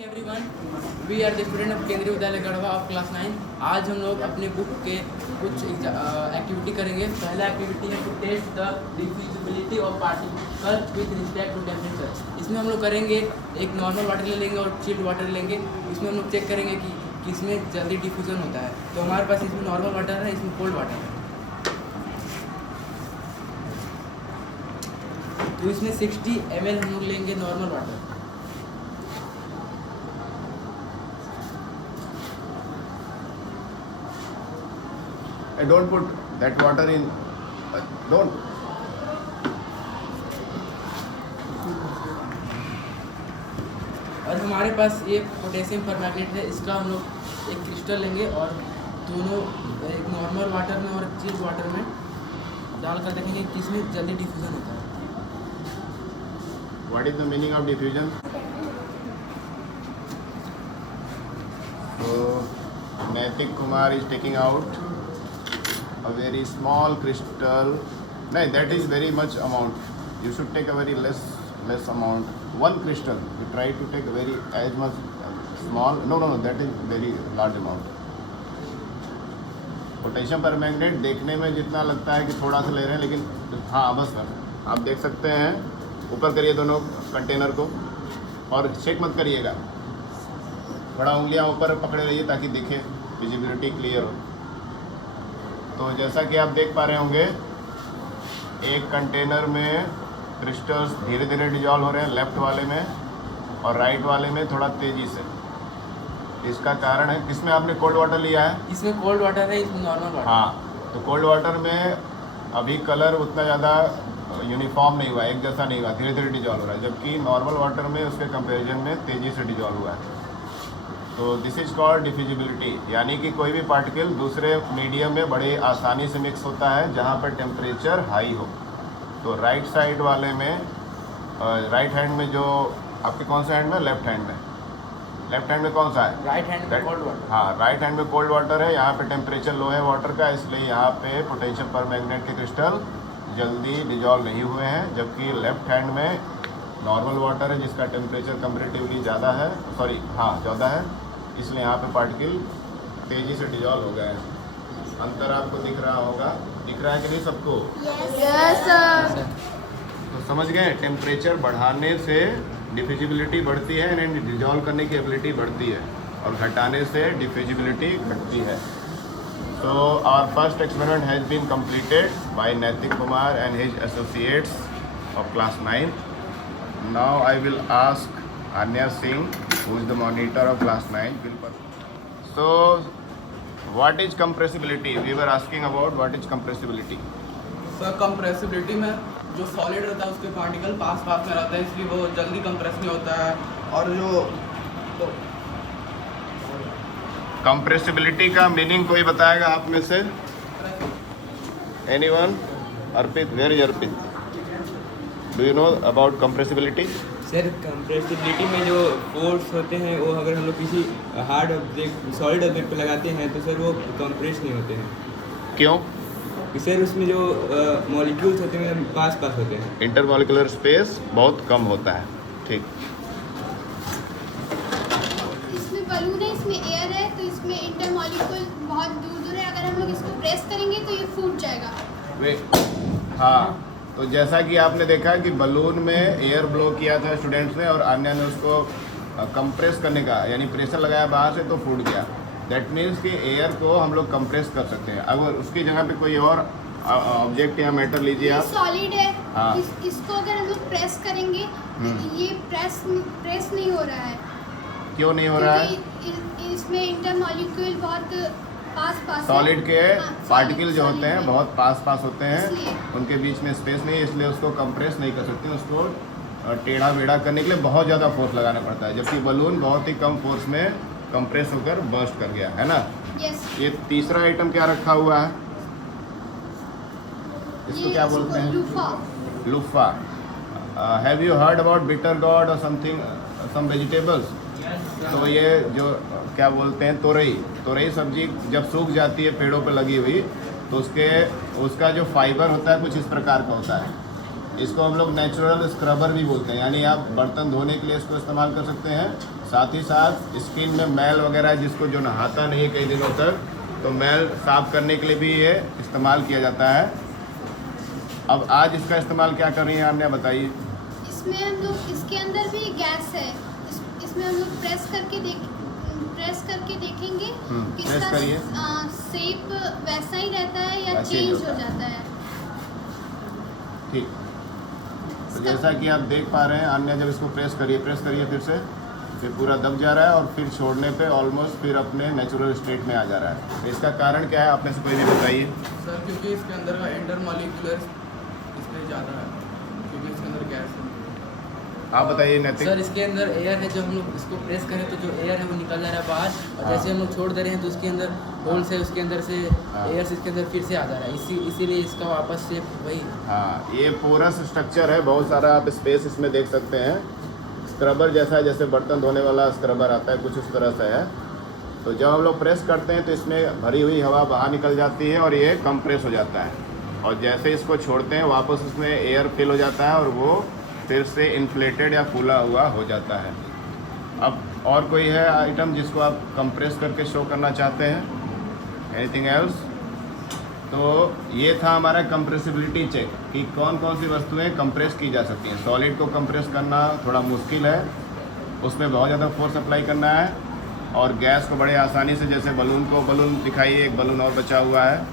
Morning everyone, we are the student of Kendriya Vidyalaya Garhwa of class 9। आज हम लोग अपने बुक के कुछ एक्टिविटी करेंगे। पहला एक्टिविटी है to test the diffusibility of particles with respect to temperature. इसमें हम लोग करेंगे, एक नॉर्मल वाटर ले लेंगे और चिल्ड वाटर लेंगे। इसमें हम लोग चेक करेंगे कि किसमें जल्दी डिफ्यूजन होता है। तो हमारे पास इसमें नॉर्मल वाटर है, इसमें कोल्ड वाटर है। तो इसमें 60 ml हम लोग लेंगे normal water. Don't put that water in. Don't. और हमारे पास ये पोटेशियम परमैंगनेट है, इसका हम लोग एक क्रिस्टल लेंगे और दोनों एक नॉर्मल वाटर में और चिल्ड वाटर में डालकर देखेंगे किसमें जल्दी डिफ्यूजन होता है। What is the meaning of diffusion? So, Naitik Kumar is taking out a very small crystal. No, that is very much amount. You should take a very less amount. One crystal. You try to take a very as much small. No. That is very large amount. Potassium permanganate देखने में जितना लगता है कि थोड़ा सा ले रहे हैं, लेकिन हाँ बस आप देख सकते हैं। ऊपर करिए दोनों कंटेनर को और चेक मत करिएगा, थोड़ा उंगलियां ऊपर पकड़े रहिए ताकि दिखे, विजिबिलिटी क्लियर हो। तो जैसा कि आप देख पा रहे होंगे, एक कंटेनर में क्रिस्टल्स धीरे धीरे डिजॉल्व हो रहे हैं, लेफ्ट वाले में और राइट वाले में थोड़ा तेज़ी से। इसका कारण है, किसमें आपने कोल्ड वाटर लिया है? इसमें कोल्ड वाटर है, इसमें नॉर्मल वाटर। हाँ, तो कोल्ड वाटर में अभी कलर उतना ज़्यादा यूनिफॉर्म नहीं हुआ, एक जैसा नहीं हुआ, धीरे धीरे डिजॉल्व हो रहा है, जबकि नॉर्मल वाटर में उसके कंपैरिजन में तेज़ी से डिजॉल्व हुआ है। तो दिस इज़ कॉल्ड डिफ्यूजिबिलिटी, यानी कि कोई भी पार्टिकल दूसरे मीडियम में बड़े आसानी से मिक्स होता है जहाँ पर टेम्परेचर हाई हो। तो राइट साइड वाले में, राइट हैंड में जो आपके कौन सा हैंड में? लेफ्ट हैंड में। लेफ्ट हैंड में कौन सा है? राइट हैंड में कोल्ड वाटर। हाँ, राइट हैंड में कोल्ड वाटर है। यहाँ पे टेम्परेचर लो है वाटर का, इसलिए यहाँ पे पोटेशियम परमैंगनेट के क्रिस्टल जल्दी डिजॉल्व नहीं हुए हैं, जबकि लेफ्ट हैंड में नॉर्मल वाटर है जिसका टेम्परेचर कंपैरेटिवली ज़्यादा है, ज़्यादा है, इसलिए यहाँ पे पार्टिकल तेज़ी से डिजॉल्व हो गए हैं। अंतर आपको दिख रहा होगा, दिख रहा है कि नहीं सबको? Yes sir. तो समझ गए, टेम्परेचर बढ़ाने से डिफ्यूजिबिलिटी बढ़ती है, यानी डिजॉल्व करने की एबिलिटी बढ़ती है, और घटाने से डिफ्यूजिबिलिटी घटती है। So our first experiment has been completed by Naitik Kumar and his associates of class 9. Now I will ask Anya Singh, who is the monitor of class 9. So what is compressibility? We were asking about what is compressibility. Sir, compressibility में जो solid रहता है उसके particle pass में रहता है, इसलिए वो जल्दी कंप्रेस नहीं होता है। और जो कंप्रेसिबिलिटी का मीनिंग कोई बताएगा आप में से? Anyone? Arpit, where is Arpit? Do you know about compressibility? Sir, compressibility में जो फोर्स होते हैं वो अगर हम लोग किसी हार्ड ऑब्जेक्ट, सॉलिड ऑब्जेक्ट पे लगाते हैं तो सर वो कंप्रेस नहीं होते हैं। क्यों? सर उसमें जो मॉलिक्यूल्स होते हैं पास होते हैं, इंटरमॉलिक्यूलर स्पेस बहुत कम होता है। ठीक, इसमें बलून है, इसमें एयर है, तो इसमें इंटरमॉलिक्यूल बहुत दूर है। अगर हम लोग इसको प्रेस करेंगे तो ये फूट जाएगा। हाँ, तो जैसा कि आपने देखा कि बलून में एयर ब्लो किया था स्टूडेंट्स ने, और अन्य ने उसको कंप्रेस करने का यानी प्रेशर लगाया बाहर से तो फूट गया। दैट मीन्स कि एयर को हम लोग कंप्रेस कर सकते हैं। अगर उसकी जगह पे कोई और ऑब्जेक्ट या मैटर लीजिए आप, सॉलिड है। हाँ। इसको अगर हम लोग प्रेस करेंगे तो ये प्रेस नहीं हो रहा है। क्यों नहीं हो रहा है? क्योंकि इसमें इंटरमॉलिक्यूल बहुत पास सॉलिड के हाँ, पार्टिकल जो होते हैं solid बहुत पास होते हैं, इसलिए। उनके बीच में स्पेस नहीं है, इसलिए उसको कंप्रेस नहीं कर सकते। उसको टेढ़ा बेढ़ा करने के लिए बहुत ज़्यादा फोर्स लगाना पड़ता है, जबकि बलून बहुत ही कम फोर्स में कंप्रेस होकर बर्स्ट कर गया है ना। यस। ये तीसरा आइटम क्या रखा हुआ है? इसको क्या बोलते हैं? Luffa. Have you heard about bitter gourd और समथिंग, सम वेजिटेबल्स? तो ये जो क्या बोलते हैं, तोरई सब्जी जब सूख जाती है पेड़ों पे लगी हुई, तो उसका जो फाइबर होता है कुछ इस प्रकार का होता है। इसको हम लोग नेचुरल स्क्रबर भी बोलते हैं, यानी आप बर्तन धोने के लिए इसको इस्तेमाल कर सकते हैं। साथ ही साथ स्किन में मैल वगैरह जिसको जो नहाता नहीं है कई दिनों तक, तो मैल साफ करने के लिए भी ये इस्तेमाल किया जाता है। अब आज इसका इस्तेमाल क्या कर रही हैं आपने, बताइए। इसमें हम लोग, इसके अंदर भी गैस है, इसमें हम लोग प्रेस करके देखेंगे कि प्रेस इसका करिए। शेप वैसा ही रहता है या वैसे ही चेंज होता हो है। जाता है। ठीक, तो जैसा कि आप देख पा रहे हैं, अन्य जब इसको प्रेस करिए फिर पूरा दब जा रहा है और फिर छोड़ने पे ऑलमोस्ट फिर अपने नेचुरल स्टेट में आ जा रहा है। तो इसका कारण क्या है, आप में से कोई भी बताइए। सर क्योंकि इसके अंदर का इंटरमॉलिक्यूलर इसमें ज़्यादा है, क्योंकि इसके अंदर गैस है। आप बताइए नैतिक। सर इसके अंदर एयर है, जब हम लोग इसको प्रेस करें तो जो एयर है वो निकल जा रहा है बाहर, और हाँ। जैसे हम लोग छोड़ दे रहे हैं तो उसके अंदर होल्स है, उसके अंदर से हाँ। एयर इसके अंदर फिर से आ जा रहा है, इसीलिए इसका वापस से वही। हाँ, ये पोरस स्ट्रक्चर है, बहुत सारा आप स्पेस इसमें देख सकते हैं। स्क्रबर जैसा है, जैसे बर्तन धोने वाला स्क्रबर आता है, कुछ उस तरह से है। तो जब हम लोग प्रेस करते हैं तो इसमें भरी हुई हवा बाहर निकल जाती है और ये कंप्रेस हो जाता है, और जैसे इसको छोड़ते हैं वापस उसमें एयर फिल हो जाता है और वो फिर से इन्फ्लेटेड या फूला हुआ हो जाता है। अब और कोई है आइटम जिसको आप कंप्रेस करके शो करना चाहते हैं, एनीथिंग एल्स? तो ये था हमारा कंप्रेसिबिलिटी चेक कि कौन कौन सी वस्तुएं कंप्रेस की जा सकती हैं। सॉलिड को कंप्रेस करना थोड़ा मुश्किल है, उसमें बहुत ज़्यादा फोर्स अप्लाई करना है, और गैस को बड़े आसानी से, जैसे बलून दिखाइए, एक बलून और बचा हुआ है,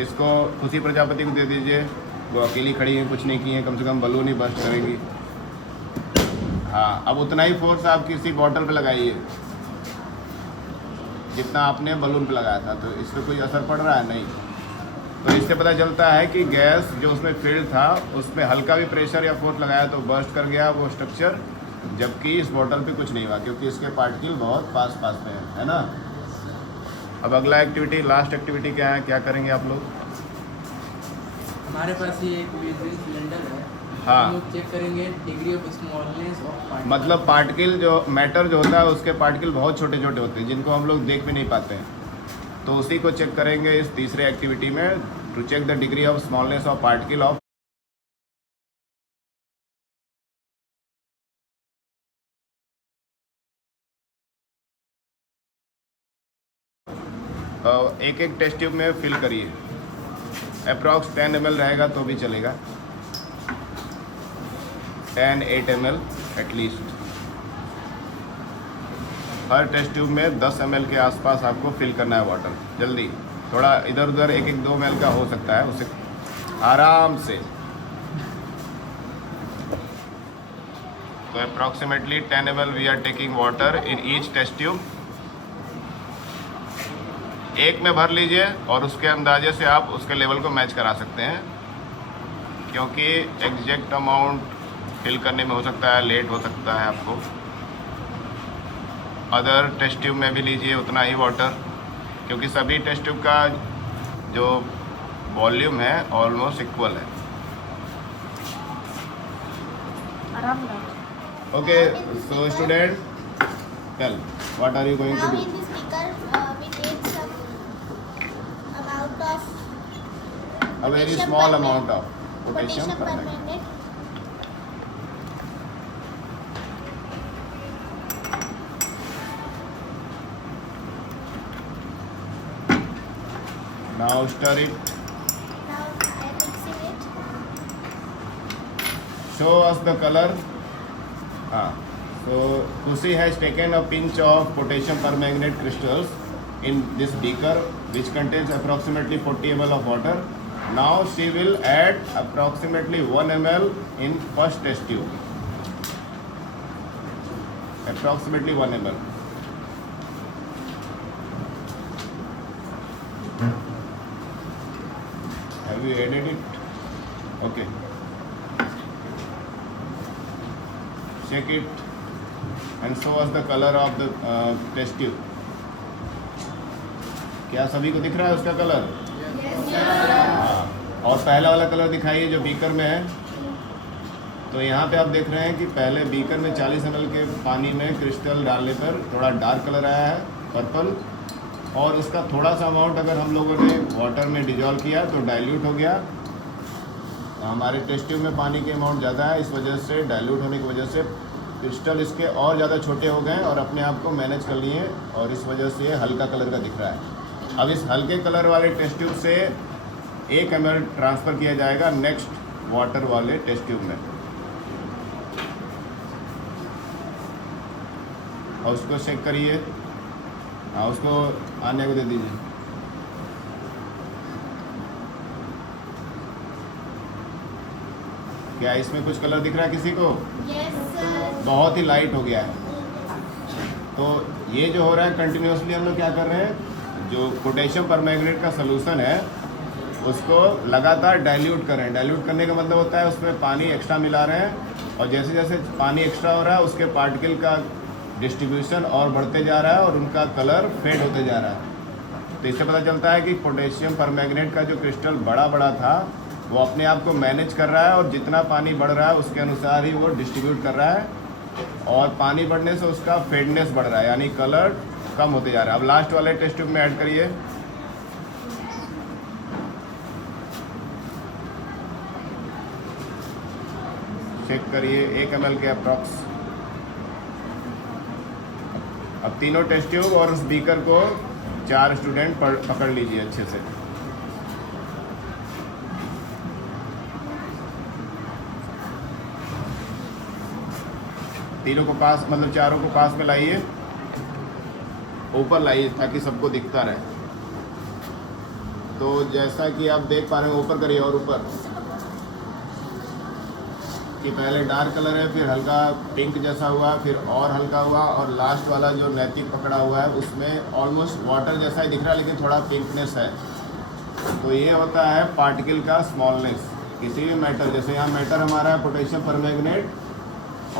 इसको खुशी प्रजापति को दे दीजिए, वो अकेली खड़ी हैं, कुछ नहीं की हैं, कम से कम बलून ही बर्स्ट करेंगी। हाँ, अब उतना ही फोर्स आप किसी बॉटल पे लगाइए जितना आपने बलून पे लगाया था, तो इस पर कोई असर पड़ रहा है? नहीं। तो इससे पता चलता है कि गैस जो उसमें फील्ड था उसमें हल्का भी प्रेशर या फोर्स लगाया तो बर्स्ट कर गया वो स्ट्रक्चर, जबकि इस बॉटल पे कुछ नहीं हुआ क्योंकि इसके पार्टिकल बहुत पास में है ना। अब अगला एक्टिविटी, लास्ट एक्टिविटी क्या है, क्या करेंगे आप लोग? हमारे पास ये एक वेजिंग सिलेंडर है। हाँ। हम लोग चेक करेंगे degree of smallness of particle. मतलब पार्टिकल, जो मैटर जो होता है उसके पार्टिकल बहुत छोटे छोटे होते हैं जिनको हम लोग देख भी नहीं पाते हैं, तो उसी को चेक करेंगे इस तीसरे एक्टिविटी में, to check the degree of smallness of particle of एक एक टेस्ट ट्यूब में फिल करिए। अप्रॉक्स 10 ml रहेगा तो भी चलेगा, 8 ml एटलीस्ट। हर टेस्ट ट्यूब में 10 ml के आसपास आपको फिल करना है वाटर। जल्दी, थोड़ा इधर उधर 1-2 ml का हो सकता है, उसे आराम से। तो approximately 10 ml we are taking water in each test tube. एक में भर लीजिए और उसके अंदाजे से आप उसके लेवल को मैच करा सकते हैं, क्योंकि एग्जैक्ट अमाउंट फिल करने में हो सकता है लेट हो सकता है आपको। अदर टेस्ट ट्यूब में भी लीजिए उतना ही वाटर, क्योंकि सभी टेस्ट ट्यूब का जो वॉल्यूम है ऑलमोस्ट इक्वल है। Okay, so student, tell what are you going to Now do? in this beaker, we take some amount of A very potassium small permanganate. amount of potassium Potassium permanganate. permanganate. Now stir it. Now I am mixing it. Show us the color. So Kusi has taken a pinch of potassium permanganate crystals in this beaker, which contains approximately 40 ml of water. Now she will add approximately 1 ml in first test tube. Approximately 1 ml. Have you added it? Okay. Check it and show us the color of the test tube. क्या सभी को दिख रहा है उसका colour? हाँ, और पहला वाला कलर दिखाइए जो बीकर में है। तो यहाँ पे आप देख रहे हैं कि पहले बीकर में 40 ml के पानी में क्रिस्टल डालने पर थोड़ा डार्क कलर आया है, पर्पल, और उसका थोड़ा सा अमाउंट अगर हम लोगों ने वाटर में डिजॉल्व किया तो डाइल्यूट हो गया हमारे टेस्ट ट्यूब में पानी की अमाउंट ज़्यादा है, इस वजह से डाइल्यूट होने की वजह से क्रिस्टल इसके और ज़्यादा छोटे हो गए और अपने आप को मैनेज कर लिए और इस वजह से ये हल्का कलर का दिख रहा है। अब इस हल्के कलर वाले टेस्ट ट्यूब से 1 ml ट्रांसफ़र किया जाएगा नेक्स्ट वाटर वाले टेस्ट ट्यूब में और उसको चेक करिए। हाँ, उसको आने को दे दीजिए। क्या इसमें कुछ कलर दिख रहा है किसी को? Yes sir. बहुत ही लाइट हो गया है। तो ये जो हो रहा है कंटिन्यूसली हम लोग क्या कर रहे हैं, जो पोटेशियम परमैंगनेट का सलूशन है उसको लगातार डाइल्यूट कर रहे हैं। डाइल्यूट करने का मतलब होता है उसमें पानी एक्स्ट्रा मिला रहे हैं और जैसे जैसे पानी एक्स्ट्रा हो रहा है उसके पार्टिकल का डिस्ट्रीब्यूशन और बढ़ते जा रहा है और उनका कलर फेड होते जा रहा है। तो इससे पता चलता है कि पोटेशियम परमैंगनेट का जो क्रिस्टल बड़ा बड़ा था वो अपने आप को मैनेज कर रहा है और जितना पानी बढ़ रहा है उसके अनुसार ही वो डिस्ट्रीब्यूट कर रहा है और पानी बढ़ने से उसका फेडनेस बढ़ रहा है, यानी कलर कम होते जा रहा है। अब लास्ट वाले टेस्ट ट्यूब में ऐड करिए। चेक करिए 1 ml के अप्रॉक्स। अब तीनों टेस्ट ट्यूब और उस बीकर को 4 स्टूडेंट पकड़ लीजिए अच्छे से। तीनों को पास, मतलब चारों को पास में लाइए, ऊपर लाइए ताकि सबको दिखता रहे। तो जैसा कि आप देख पा रहे हैं, ऊपर करिए और ऊपर, कि पहले डार्क कलर है, फिर हल्का पिंक जैसा हुआ, फिर और हल्का हुआ और लास्ट वाला जो नैतिक पकड़ा हुआ है उसमें ऑलमोस्ट वाटर जैसा ही दिख रहा है लेकिन थोड़ा पिंकनेस है। तो ये होता है पार्टिकल का स्मॉलनेस। किसी भी मेटल, जैसे यहाँ मेटल हमारा है पोटेशियम परमैंगनेट,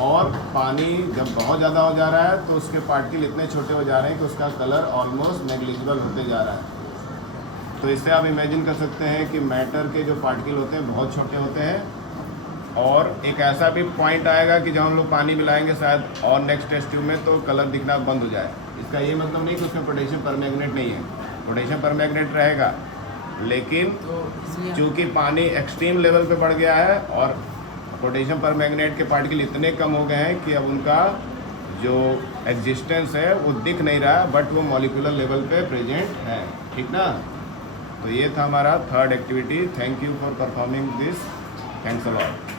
और पानी जब बहुत ज़्यादा हो जा रहा है तो उसके पार्टिकल इतने छोटे हो जा रहे हैं कि उसका कलर ऑलमोस्ट नेग्लिजिबल होते जा रहा है। तो इससे आप इमेजिन कर सकते हैं कि मैटर के जो पार्टिकल होते हैं बहुत छोटे होते हैं और एक ऐसा भी पॉइंट आएगा कि जब हम लोग पानी मिलाएंगे शायद और नेक्स्ट टेस्ट ट्यूब में तो कलर दिखना बंद हो जाए। इसका ये मतलब नहीं कि उसमें पोटेशियम परमैंगनेट नहीं है, पोटेशियम परमैंगनेट रहेगा, लेकिन तो इसलिए चूँकि पानी एक्सट्रीम लेवल पे बढ़ गया है और पोटेशियम परमैंगनेट के पार्टिकल इतने कम हो गए हैं कि अब उनका जो एग्जिस्टेंस है वो दिख नहीं रहा, बट वो मॉलिक्यूलर लेवल पे प्रेजेंट है। ठीक ना? तो ये था हमारा third activity. Thank you for performing this. Thanks a lot.